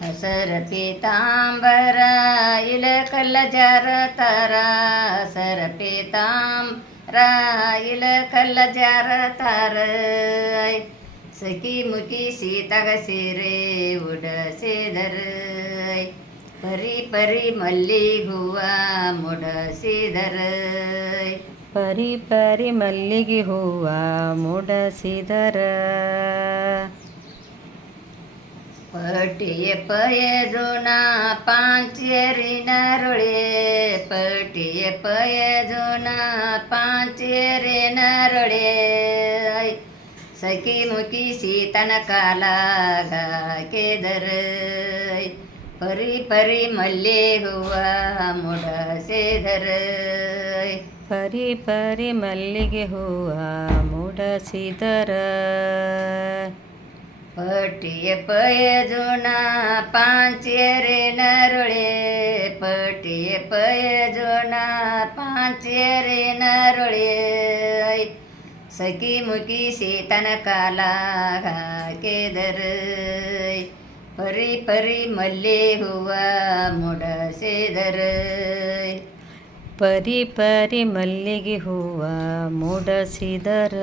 ಹಸರ ಪೀತಾಂಬರ ಇಲ ಕಲ್ಲಜರ ತರ ಹಸರ ಪೀತಾಂಬರ ಜರ ತರ ಸಖಿ ಮುಖಿ ಸೀತಗ ಸೀರೆ ಉಡಸಿದರ ಪರಿ ಪರಿ ಮಲ್ಲಿ ಹೂವ ಮುಡಸಿದರ ಪರಿ ಪರಿ ಮಲ್ಲಿಗೆ ಹೂವ ಮುಡಸಿದರ ಪಟಿಯ ಪಯಜುನ ಪಾಂಚೇರಿನರುಳೆ. ಪಟಿಯ ಪಯಜುನ ಪಾಂಚೇರಿನರುಳೆ. ಸಖಿ ಮುಖಿ ಸೀತನ ಕಾಲಾಗ ಕೇದರ. ಪರಿ ಪರಿ ಮಲ್ಲೆ ಹೂವ ಮುಡಸೆದರ ಪರಿ ಪರಿ ಮಲ್ಲಿಗೆ ಹೂವ ಮುಡಸಿದರ ಪಟಿಯ ಪಯಜುನ ಪಾಂಚೇರೆ ನರುಳೆ ಪಟಿಯ ಪಯಜುನ ಪಾಂಚೇರೆ ನರುಳೆ ಸಖಿ ಮುಖಿ ಸೀತನ ಕಾಲ ಹಾಕೆದರ ಪರಿ ಪರಿ ಮಲ್ಲೆ ಹೂವ ಮುಡಸೆದರ ಪರಿ ಪರಿ ಮಲ್ಲಿಗೆ ಹೂವ ಮುಡಸಿದರ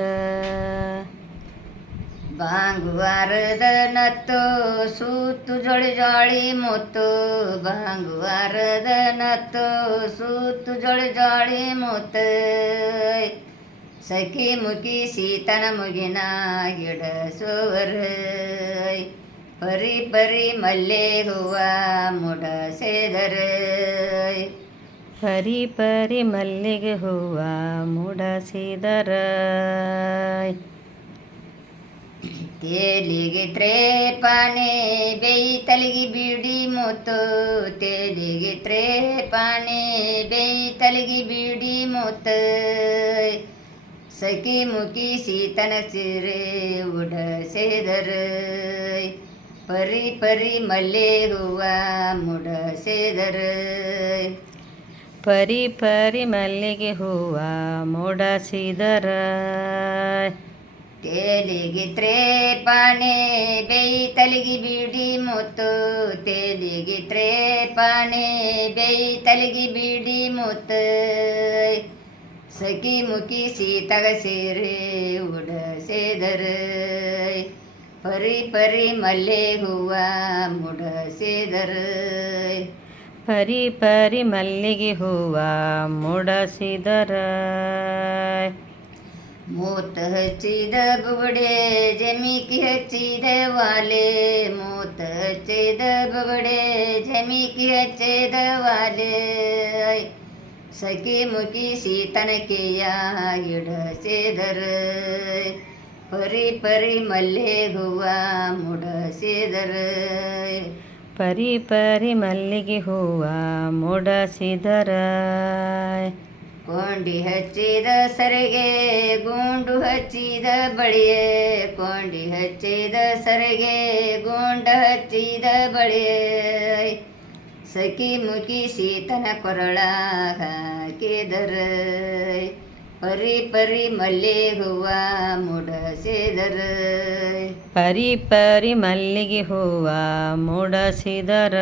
ಭಾಂಗುವಾರದ ನತ್ತು, ಸೂತು ಜೋಳಿ ಜೋಳಿ ಮುತ್ತು. ಬಾಂಗುವಾರದ ನತ್ತು, ಸೂತು ಜೋಳಿ ಜೋಳಿ ಮುತ್ತು. ಸಖಿ ಮುಖಿ ಸೀತನ ಮುಗಿನ ಗಿಡ ಸೋರ ಪರಿ ಪರಿ ಮಲ್ಲೆ ಹೂವ ಮುಡಸೆದರ ಪರಿ ಪರಿ ಮಲ್ಲಿಗೆ ಹೂವ ಮುಡಸಿದರ ತೇಲಿಗೆ ತ್ರೇಪಾನೆ ಬೇಯಿ ತಲಿಗೆ ಬಿಡಿ ಮುತ್ತು ತೇಲಿಗೆ ತ್ರೇಪಾನೆ ಬೇಯಿ ತಲಿಗೆ ಬಿಡಿ ಮುತ್ತು ಸಖಿ ಮುಖಿ ಸೀತನ ಸೀರೆ ಉಡಸೆದರ ಪರಿ ಪರಿ ಮಲ್ಲೆ ಹೂವ ಮುಡಸೆದರ ಪರಿ ಪರಿ ಮಲ್ಲಿಗೆ ಹೂವ ಮುಡಸಿದರ ತೇಲಿಗೆ ತ್ರೇಪಣೆ ಬೇಯಿ ತಲಿಗೆ ಬಿಡಿ ಮುತ್ತು. ತೇಲಿಗೆ ತ್ರೇಪಣೆ ಬೇಯಿ ತಲಿಗೆ ಬಿಡಿ ಮುತ್ತು. ಸಖಿ ಮುಖಿ ಸೀತಗ ಸೇರೆ ಉಡ ಸೇದರ. ಪರಿ ಪರಿ ಮಲ್ಲೆ ಹೂವ ಮುಡಸೆದರ ಪರಿ ಪರಿ ಮಲ್ಲಿಗೆ ಹೂವ ಮುಡಸಿದರ ಮೂತ ಹಚ್ಚಿದ ಬುಗಡೆ, ಜಮಿಕಿ ಹಚ್ಚಿದ ವಾಲೆ. ಮೂತ ಹಚ್ಚಿದ ಬುಗಡೆ, ಜಮಿಕಿ ಹಚ್ಚಿದ ವಾಲೆ. ಸಖಿ ಮುಖಿ ತನಕೆಯ ಗಿಡಸೆದರ ಪರಿ ಪರಿ ಮಲ್ಲೆ ಹೂವ ಮುಡಸಿದರ ಪರಿ ಪರಿ ಮಲ್ಲಿಗೆ ಹೂವ ಮುಡಸಿದರ ಕೊಂಡಿ ಹಚ್ಚಿದ ಸರಿಗೆ, ಗುಂಡು ಹಚ್ಚಿದ ಬಳಿಯೇ. ಕೊಂಡಿ ಹಚ್ಚಿದ ಸರಿಗೆ, ಗುಂಡ ಹಚ್ಚಿದ ಬಳಿಯೇ. ಸಖಿ ಮುಖಿ ತನ ಕೊರಳ ಹಾಕಿದರ ಪರಿ ಪರಿ ಮಲ್ಲಿಗೆ ಹೂವ ಮುಡಸಿದರ ಪರಿ ಪರಿ ಮಲ್ಲಿಗೆ ಹೂವ ಮುಡಸಿದರ